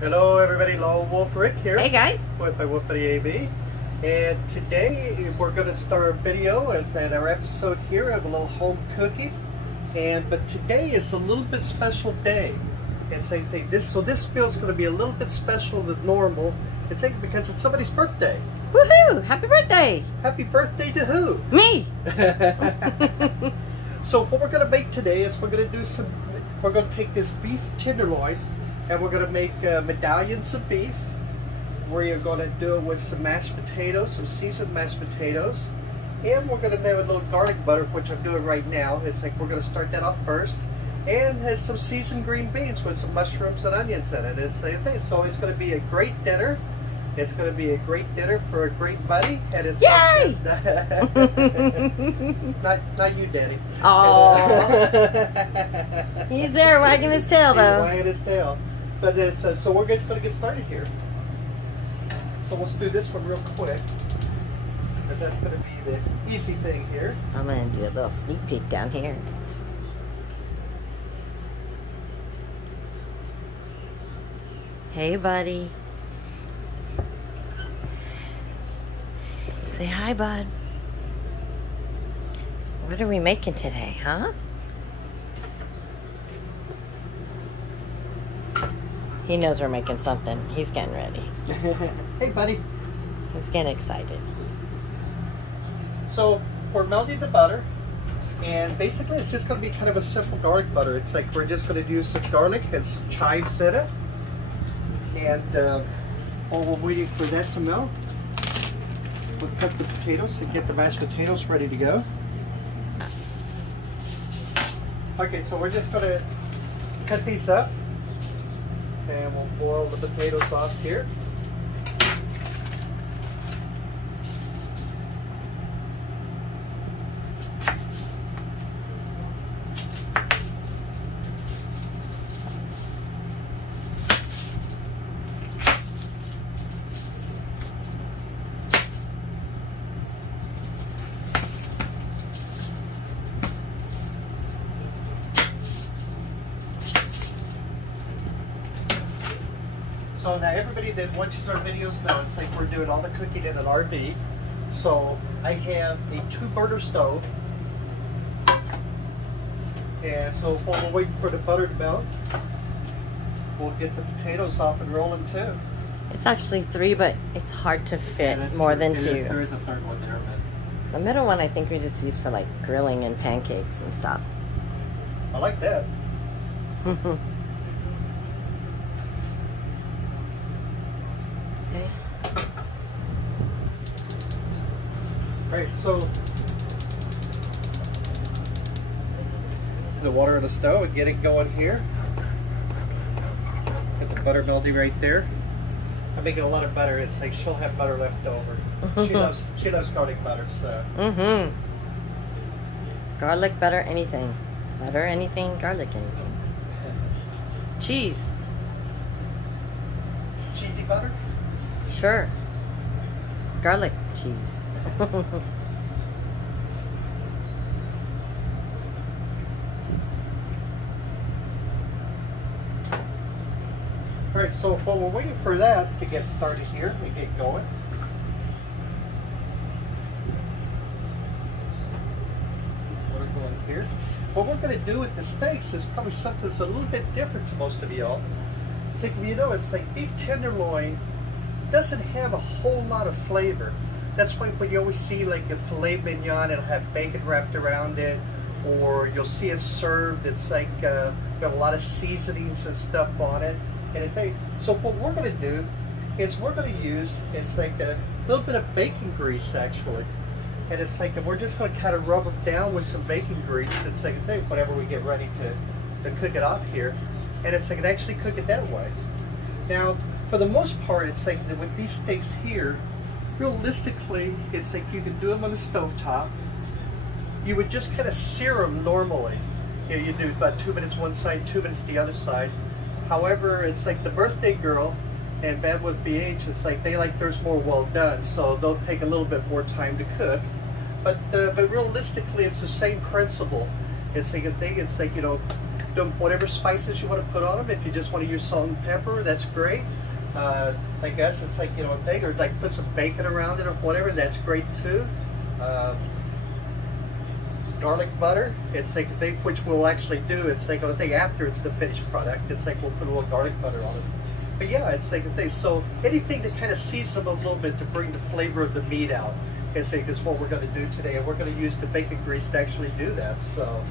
Hello everybody, Lone Wolf Rick here. Hey guys. With my Wolf Buddy AB. And today we're going to start a video and our episode here of a little home cooking. But today is a little bit special day. It's like this meal is going to be a little bit special than normal. It's like because it's somebody's birthday. Woohoo! Happy birthday! Happy birthday to who? Me! So what we're going to make today is we're going to take this beef tenderloin and we're going to make medallions of beef. We're going to do it with some mashed potatoes, some seasoned mashed potatoes. And we're going to have a little garlic butter, which I'm doing right now. It's like we're going to start that off first. And has some seasoned green beans with some mushrooms and onions in it. It's the same thing. So it's going to be a great dinner. It's going to be a great dinner for a great buddy. And it's Yay! not you, Daddy. Oh, he's there wagging his tail though. He's wagging his tail. But so we're just going to get started here. So let's do this one real quick, because that's going to be the easy thing here. I'm going to do a little sneak peek down here. Hey buddy. Say hi, bud. What are we making today, huh? He knows we're making something. He's getting ready. Hey, buddy. He's getting excited. So we're melting the butter, and basically it's just going to be kind of a simple garlic butter. It's like we're just going to use some garlic and some chives in it. And while we're waiting for that to melt, we'll cut the potatoes and get the mashed potatoes ready to go. Okay, so we're just going to cut these up. And we'll boil the potatoes off here. So now everybody that watches our videos know it's like we're doing all the cooking in an RV. So I have a 2-burner stove. And so while we're waiting for the butter to melt, we'll get the potatoes off and rolling too. It's actually 3, but it's hard to fit Yeah, more than 2. There is a third one there, but The middle one I think we just use for like grilling and pancakes and stuff. I like that. Okay. Alright, so the water on the stove and get it going here. Get the butter melting right there. I'm making a lot of butter. It's like she'll have butter left over. She loves garlic butter, so. Garlic, butter, anything. Butter, anything, garlic, anything. Cheese. Cheesy butter? Sure. Garlic cheese. Alright, so while we're waiting for that to get started here, we get going. We're going here. What we're going to do with the steaks is probably something that's a little bit different to most of y'all. It's like, you know, it's like beef tenderloin doesn't have a whole lot of flavor. That's why when you always see like a filet mignon, it'll have bacon wrapped around it, or you'll see it served, it's like got a lot of seasonings and stuff on it. So what we're going to do is we're going to use, it's like a little bit of bacon grease actually. And it's like, we're just going to kind of rub it down with some bacon grease. It's like, whenever we get ready to cook it off here. And it's like, actually cook it that way. Now, for the most part, it's like that with these steaks here, realistically, it's like you can do them on the stovetop. You would just kind of sear them normally. You know, you do about 2 minutes one side, 2 minutes the other side. However, it's like the birthday girl and Bad with BH, it's like they like theirs more well done, so they'll take a little bit more time to cook. But realistically, it's the same principle. It's the good thing. It's like, you know, whatever spices you want to put on them. If you just want to use salt and pepper, that's great. I guess it's like, you know, a thing, or like put some bacon around it or whatever, that's great too. Garlic butter, it's like a thing, which we'll actually do. It's like a thing after it's the finished product. It's like we'll put a little garlic butter on it. But yeah, it's like a thing. So anything to kind of season them a little bit to bring the flavor of the meat out, is what we're going to do today, and we're going to use the bacon grease to actually do that. So,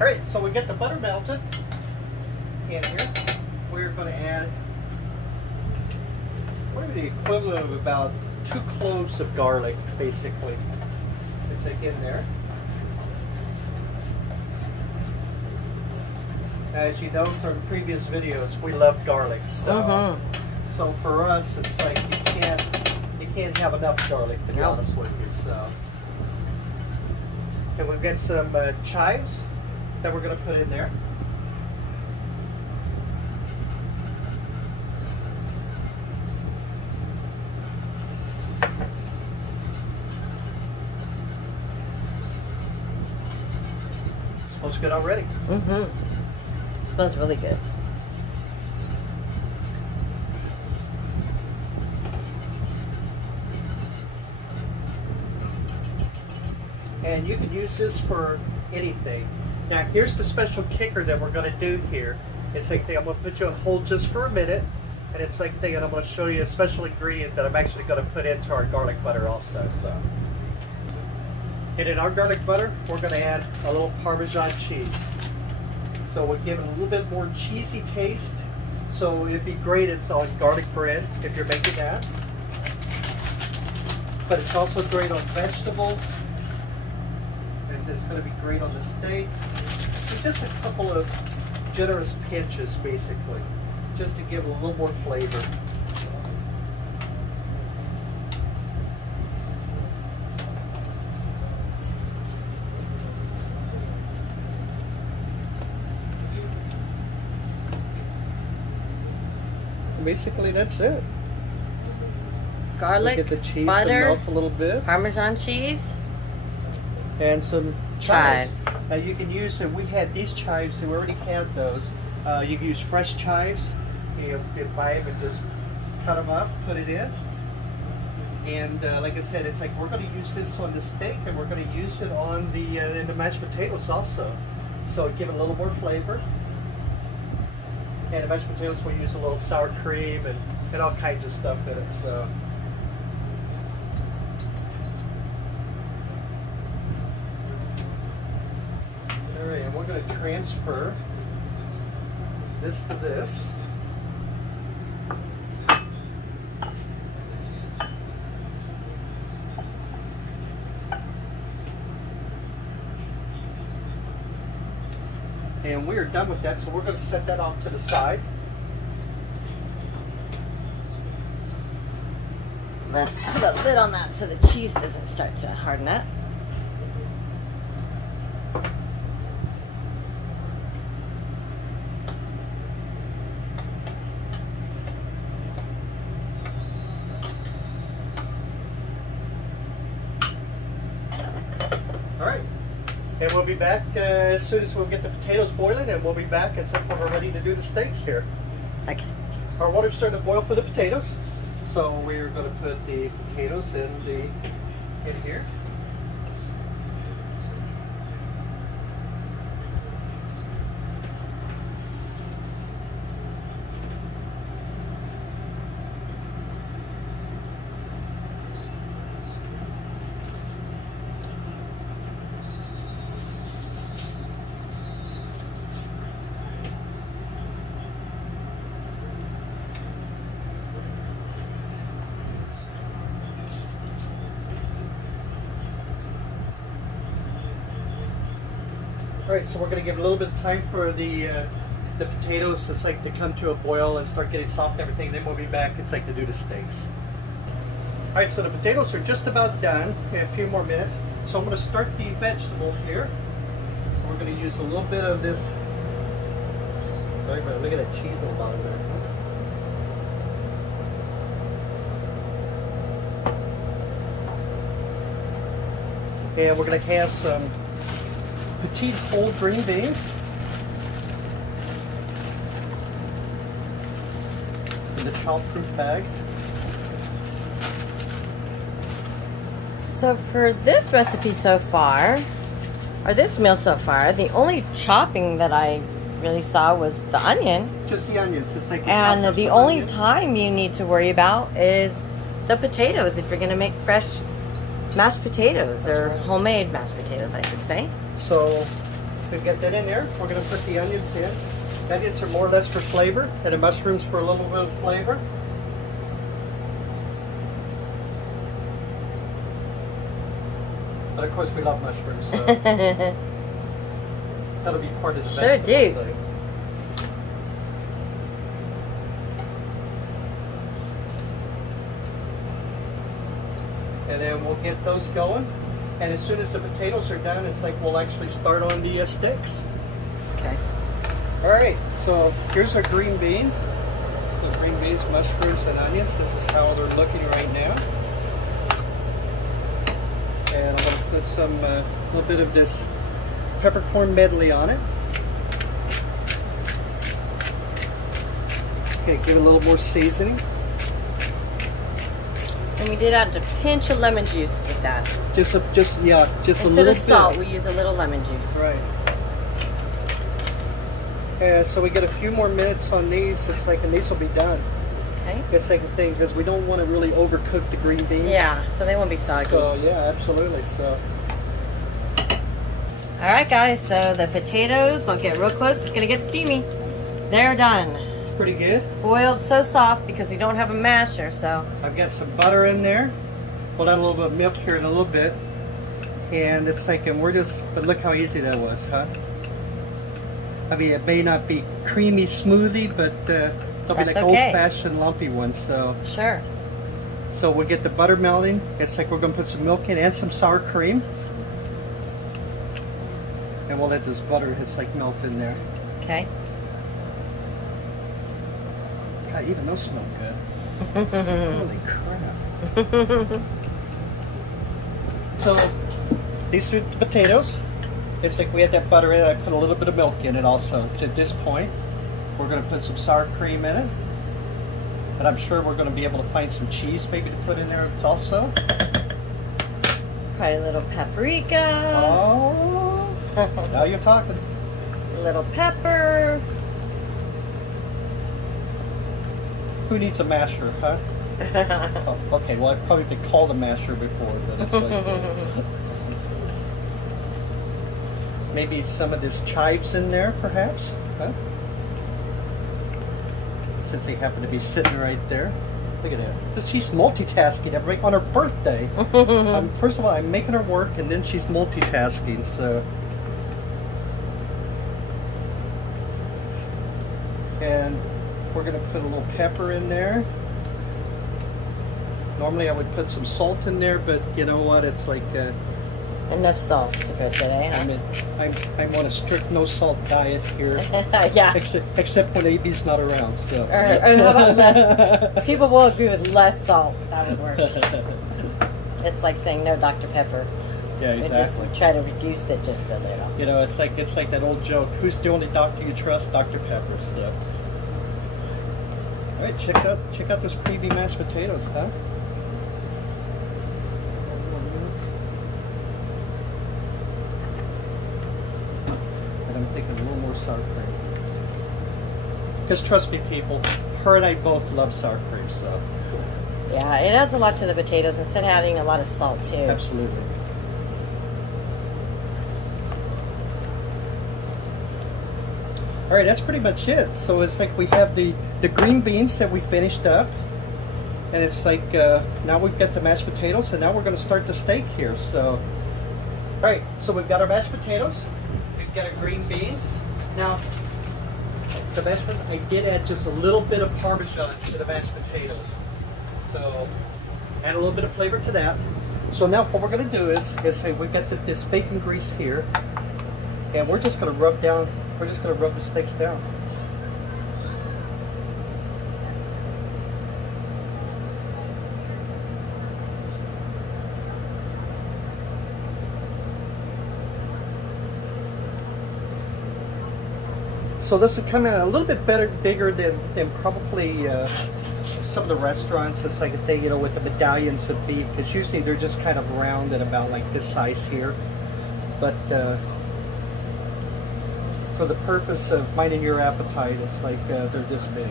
all right, so we get the butter melted in here. We're going to add whatever the equivalent of about 2 cloves of garlic, basically. Just like in there. As you know from previous videos, we love garlic. So, so for us, it's like you can't have enough garlic, to be honest with you. So, and we've got some chives that we're going to put in there. Smells good already. Smells really good. And you can use this for anything. Now here's the special kicker that we're going to do here. It's like I'm going to put you on hold just for a minute, and it's like and I'm going to show you a special ingredient that I'm actually going to put into our garlic butter also. So, and in our garlic butter, we're going to add a little Parmesan cheese. So we'll give it a little bit more cheesy taste. So it'd be great. It's on garlic bread if you're making that. But it's also great on vegetables. It's going to be great on the steak. So just a couple of generous pinches, basically, just to give it a little more flavor. Basically, that's it. Garlic, get the cheese butter, to melt a little bit, Parmesan cheese, and some chives. chives. Now you can use, and we had these chives, and we already had those. You can use fresh chives. You buy them and just cut them up, put it in. And like I said, it's like we're going to use this on the steak, and we're going to use it on the in the mashed potatoes also. So give it a little more flavor. And the mashed potatoes, we use a little sour cream and all kinds of stuff in it. So. Alright, and we're going to transfer this to this. And we are done with that, so we're going to set that off to the side. Let's put a lid on that so the cheese doesn't start to harden up. All right. And we'll be back as soon as we'll get the potatoes boiling, and we'll be back as when we're ready to do the steaks here. Okay. Our water's starting to boil for the potatoes, so we're going to put the potatoes in here. All right, so we're going to give a little bit of time for the potatoes to come to a boil and start getting soft and everything. Then we'll be back. It's like to do the steaks. All right, so the potatoes are just about done. In a few more minutes. So I'm going to start the vegetable here. So we're going to use a little bit of this. Sorry, but look at that cheese on the bottom there. And we're going to have some petite whole green beans in the chopped fruit bag. So for this recipe so far, or this meal so far, the only chopping that I really saw was the onion. Just the onions. It's like and the only time you need to worry about is the potatoes if you're going to make fresh mashed potatoes. That's or right. Homemade mashed potatoes, I should say. So we've got that in there. We're going to put the onions in. The onions are more or less for flavor, and the mushrooms for a little bit of flavor. But of course we love mushrooms, so that'll be part of the Sure vegetable do. thing. And then we'll get those going. And as soon as the potatoes are done, it's like we'll actually start on the steaks. Okay. All right, so here's our green bean. The green beans, mushrooms, and onions. This is how they're looking right now. And I'm going to put some, little bit of this peppercorn medley on it. Okay, give it a little more seasoning. And we did add a pinch of lemon juice with that. Just a Instead little of salt, bit. we use a little lemon juice. Right. Yeah, so we get a few more minutes on these. It's like, and these will be done. Okay. It's like the thing, because we don't want to really overcook the green beans. Yeah, so they won't be soggy. So yeah, absolutely. So All right, guys, so the potatoes, I'll get real close. It's going to get steamy. They're done. pretty good. Boiled so soft because we don't have a masher, so. I've got some butter in there. We'll add a little bit of milk here in a little bit. And it's like, and we're just, but look how easy that was, huh? I mean, it may not be creamy smoothie, but they'll be That's like okay. old-fashioned lumpy ones. So, Sure. so we'll get the butter melting. It's like we're going to put some milk in and some sour cream. And we'll let this butter, it's like melt in there. Okay. God, even those smell good. Holy crap. So, these are the potatoes. It's like we had that butter in it. I put a little bit of milk in it also. To this point, we're going to put some sour cream in it. And I'm sure we're going to be able to find some cheese maybe to put in there also. Probably a little paprika. Oh, now you're talking. A little pepper. Who needs a masher, huh? Oh, okay, well I've probably been called a masher before, but it's like... maybe some of this chives in there, perhaps? Huh? Since they happen to be sitting right there. Look at that. She's multitasking right on her birthday. First of all, I'm making her work, and then she's multitasking, so... And we're going to put a little pepper in there. Normally I would put some salt in there, but you know what? It's like... Enough salt for today, huh? I'm on a strict no salt diet here. Yeah. Except when AB's not around. So. Or how about less? People will agree with less salt. That would work. It's like saying no Dr. Pepper. Yeah, We exactly. just try to reduce it just a little. You know, it's like that old joke. Who's the only doctor you trust? Dr. Pepper. So. All right, check out those creamy mashed potatoes, huh? I'm thinking a little more sour cream. Because trust me, people, her and I both love sour cream, so. Yeah, it adds a lot to the potatoes instead of adding a lot of salt too. Absolutely. All right, that's pretty much it. So it's like we have the green beans that we finished up. And it's like, now we've got the mashed potatoes, and now we're going to start the steak here, so. All right, so we've got our mashed potatoes. We've got our green beans. Now, the mashed potatoes, I did add just a little bit of Parmesan to the mashed potatoes. So, add a little bit of flavor to that. So now what we're going to do is say we've got this bacon grease here, and we're just going to rub the steaks down. So this will come in a little bit bigger than probably some of the restaurants. It's like a thing, you know, with the medallions of beef, because usually they're just kind of round and about like this size here. But for the purpose of minding your appetite, it's like they're this big.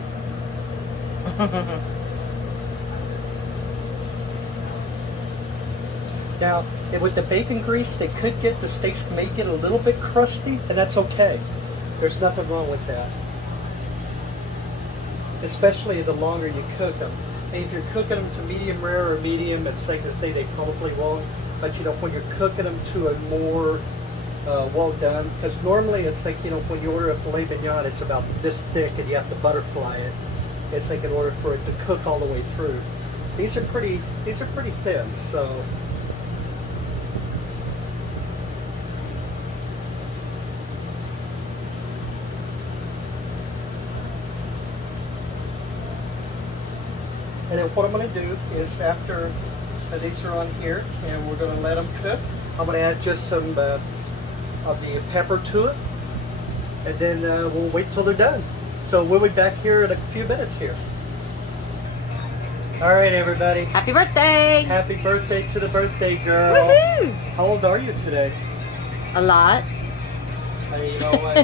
Now, with the bacon grease, the steaks may get a little bit crusty, and that's okay. There's nothing wrong with that. Especially the longer you cook them. And if you're cooking them to medium rare or medium, it's like they probably won't. But you know, when you're cooking them to a more well done, because normally it's like, you know, when you order a filet mignon, it's about this thick, and you have to butterfly it. It's like in order for it to cook all the way through. These are pretty thin, so. And then what I'm going to do is, after these are on here, and we're going to let them cook, I'm going to add just some of the pepper to it, and then we'll wait till they're done. So we'll be back here in a few minutes here. All right, everybody. Happy birthday! Happy birthday to the birthday girl. Woohoo! How old are you today? A lot. You know what?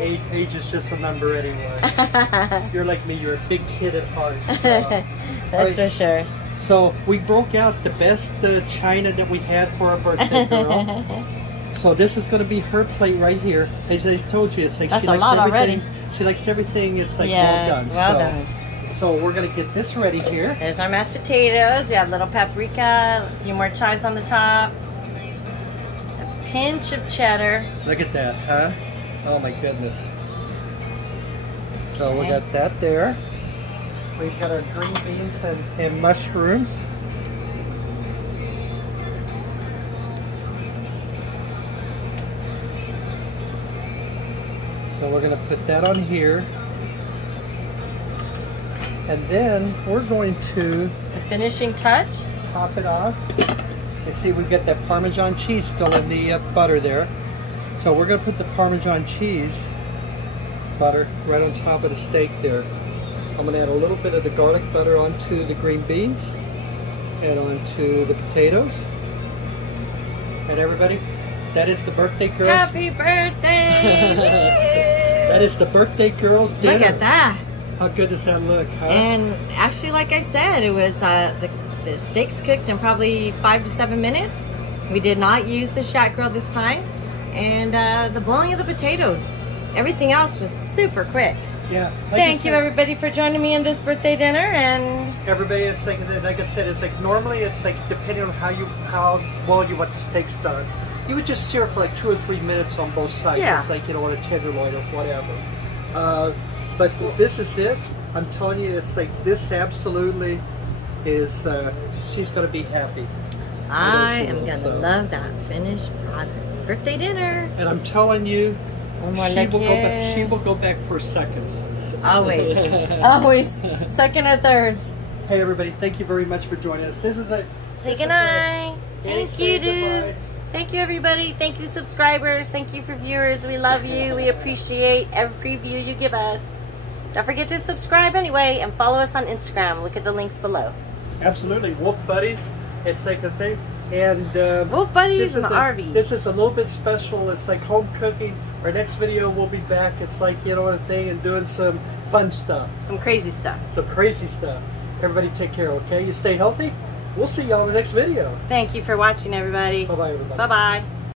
Age is just a number anyway. You're like me, you're a big kid at heart. So. That's for sure. So we broke out the best china that we had for our birthday girl. So this is going to be her plate right here. As I told you, it's like that's she likes a lot everything. already. She likes everything. It's like yes, well done. So we're going to get this ready here. There's our mashed potatoes. We have little paprika, a few more chives on the top. Pinch of cheddar. Look at that, huh? Oh my goodness. So we got that there. We've got our green beans and mushrooms. So we're going to put that on here. And then we're going to... The finishing touch. Top it off. You see, we've got that Parmesan cheese still in the butter there. So we're going to put the Parmesan cheese butter right on top of the steak there. I'm going to add a little bit of the garlic butter onto the green beans and onto the potatoes. And everybody, that is the birthday girls. Happy birthday! That is the birthday girls dinner. Look at that. How good does that look, huh? And actually, like I said, it was the steaks cooked in probably 5 to 7 minutes. We did not use the Shack Grill this time. And the boiling of the potatoes. Everything else was super quick. Yeah. Thank you, everybody, for joining me in this birthday dinner. And everybody, it's like I said, it's like normally it's like depending on how well you want the steaks done, you would just sear for like 2 or 3 minutes on both sides. Yeah. It's like, you know, on a tenderloin or whatever. But this is it. I'm telling you, it's like this absolutely is. She's gonna be happy. I am gonna love that finished product. Birthday dinner. And I'm telling you, she will go back for seconds. Always. Always. Second or thirds. Hey everybody, thank you very much for joining us. This is a say goodnight. Thank you, dude. Thank you, everybody. Thank you, subscribers. Thank you for viewers. We love you. We appreciate every view you give us. Don't forget to subscribe anyway and follow us on Instagram. Look at the links below. Absolutely. Wolf Buddies. It's like the thing. And Wolf Buddies and the RV. This is a little bit special. It's like home cooking. Our next video we'll be back. It's like, you know, a thing and doing some fun stuff. Some crazy stuff. Some crazy stuff. Everybody take care, okay? You stay healthy. We'll see y'all in the next video. Thank you for watching, everybody. Bye-bye, everybody. Bye-bye.